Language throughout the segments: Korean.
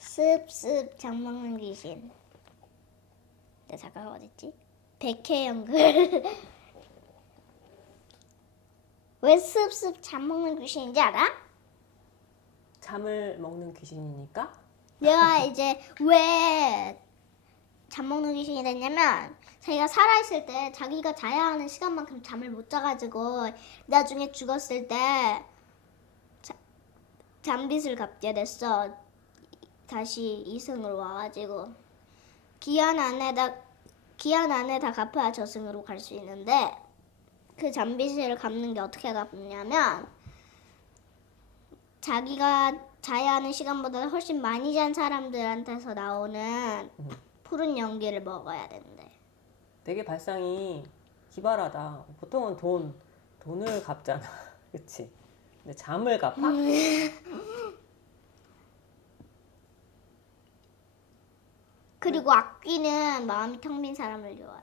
습습 장 먹는 귀신. 내 작가가 어딨지? 백혜연글. 왜 습습 잠 먹는 귀신인지 알아? 잠을 먹는 귀신이니까? 내가 이제 왜 잠 먹는 귀신이 됐냐면 자기가 살아있을 때 자기가 자야 하는 시간만큼 잠을 못 자가지고 나중에 죽었을 때 자, 잠빚을 갚게 됐어. 다시 이승으로 와가지고 기한 안에 다 기한 안에 다 갚아야 저승으로 갈 수 있는데 그 잠빚을 갚는 게 어떻게 갚냐면 자기가 자야 하는 시간보다 훨씬 많이 잔 사람들한테서 나오는 푸른 연기를 먹어야 된대. 되게 발상이 기발하다. 보통은 돈, 돈을 갚잖아. 그치? 근데 잠을 갚아? 그리고 악귀는 마음이 텅 빈 사람을 좋아해.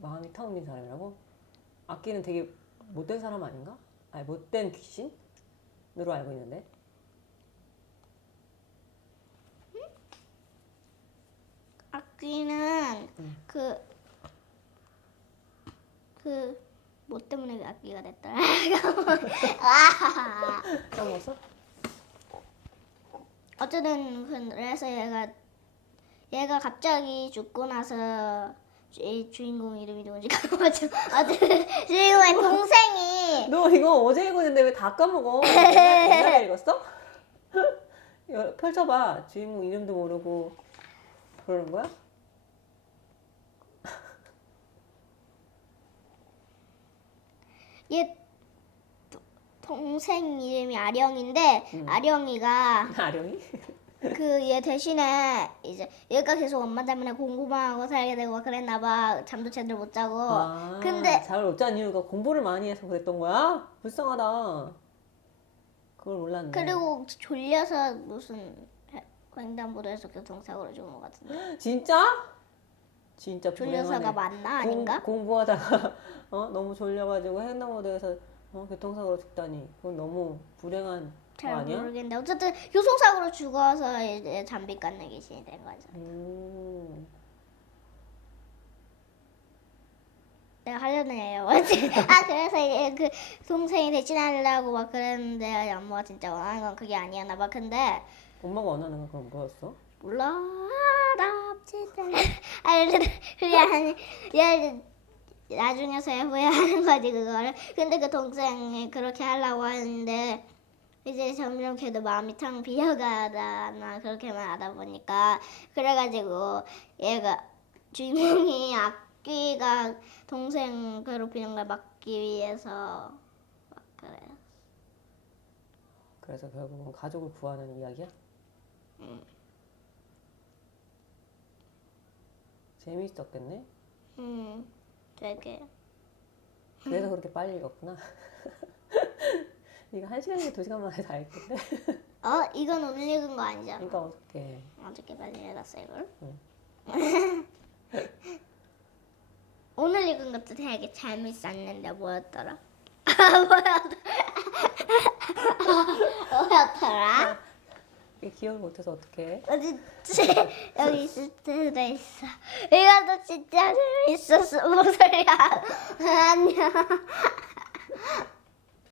마음이 텅 빈 사람이라고? 악기는 되게 못된 사람 아닌가? 아니, 못된 귀신으로 알고 있는데. 악귀는 음. 그, 그, 뭐 때문에 악귀가 됐더라. 아. 까먹었어? 어쨌든 그래서 얘가 얘가 갑자기 죽고 나서 주, 이 주인공 이름이 누군지 까먹었죠. 어쨌든 주인공의 동생이 너 이거 어제 읽었는데 왜 다 까먹어? 옛날- 옛날에 읽었어? 펼쳐봐. 주인공 이름도 모르고 그러는 거야? 얘 도- 동생 이름이 아령인데 음. 아령이가 아령이? 그 얘 대신에 이제 얘가 계속 엄마 때문에 공부만 하고 살게 되고 막 그랬나 봐 잠도 제대로 못 자고 아, 근데 잠을 못 잔 이유가 공부를 많이 해서 그랬던 거야? 불쌍하다. 그걸 몰랐네. 그리고 졸려서 무슨 횡단보도에서 교통사고를 죽은 것 같은데 진짜? 진짜 졸려서가 불행하네. 맞나 아닌가? 공, 공부하다가 어? 너무 졸려가지고 횡단보도에서 어? 교통사고로 죽다니 그건 너무 불행한 거잘 아니야? 모르겠는데 어쨌든 교통사고로 죽어서 이제 잠비 깎는 귀신이 된 거죠. 음, 내가 하려는 애요. 맞지? 아 그래서 이제 그 동생이 대신하려고 막 그랬는데 엄마가 진짜 원하는 건 그게 아니었나 봐. 근데 엄마가 원하는 건 그럼 뭐였어? 몰라 랍지다. 아니 그게 아니 얘 나중에서야 후회하는 거지 그거를. 근데 그 동생이 그렇게 하려고 하는데 이제 점점 걔도 마음이 텅 비어가다나 그렇게만 하다 보니까 그래가지고 얘가 주인공이 악귀가 동생 괴롭히는 걸 막기 위해서 막 그래. 그래서 결국은 가족을 구하는 이야기야? 응. 재미있었겠네? 음, 되게. 그래서 그렇게 빨리 읽었구나. 이거 한 시간이면 두 시간 만에 다 읽던데? 어, 이건 오늘 읽은 거 아니잖아. 그러니까 어떡해. 어저께 빨리 읽었어 이걸. 응. 오늘 읽은 것도 되게 재밌었는데 뭐였더라? 뭐였더라? 뭐였더라? 이게 기억을 못해서 어떡해. 어디 여기 있을 때도 있어. 이것도 진짜 재밌었어. 목소리야. 안녕.